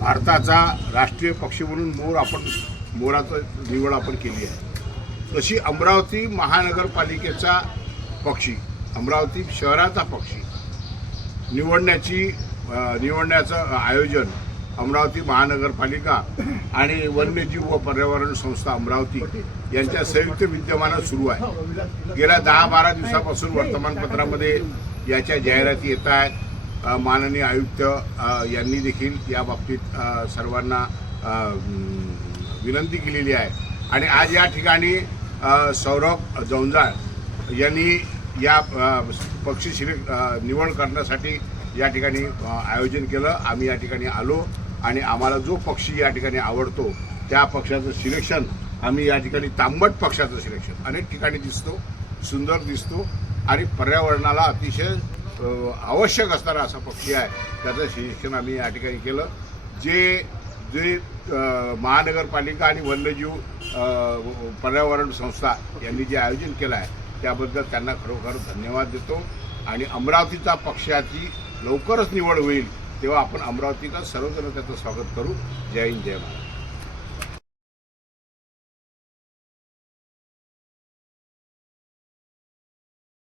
भारताचा राष्ट्रीय पक्षी म्हणून मोर आपण मोराचं निवड आपण केली आहे. तशी अमरावती महानगरपालिकेचा पक्षी अमरावती शहराचा पक्षी निवडण्याची निवडण्याचं आयोजन अमरावती महानगरपालिका आणि वन्यजीव व पर्यावरण संस्था अमरावती यांच्या संयुक्त विद्यमानं सुरू आहे. गेल्या दहा बारा दिवसापासून वर्तमानपत्रामध्ये याच्या जाहिराती येत आहेत. माननीय आयुक्त यांनी देखील या बाबतीत सर्वांना विनंती केलेली आहे. आणि आज या ठिकाणी सौरभ जौंजाळ यांनी या पक्षी सिलेक्ट निवड करण्यासाठी या ठिकाणी आयोजन केलं. आम्ही या ठिकाणी आलो आणि आम्हाला जो पक्षी या ठिकाणी आवडतो त्या पक्षाचं सिलेक्शन आम्ही या ठिकाणी तांबट पक्षाचं सिलेक्शन अनेक ठिकाणी दिसतो सुंदर दिसतो आणि पर्यावरणाला अतिशय आवश्यक असणारा असा पक्षी आहे. त्याचं शिक्षण आम्ही या ठिकाणी केलं. जे जे महानगरपालिका आणि वन्यजीव पर्यावरण संस्था यांनी जे आयोजन केलं आहे त्याबद्दल त्यांना खरोखर धन्यवाद देतो. आणि अमरावतीचा पक्षाची लवकरच निवड होईल तेव्हा आपण अमरावतीचा सर्वजण त्याचं स्वागत करू. जय हिंद जय महाराज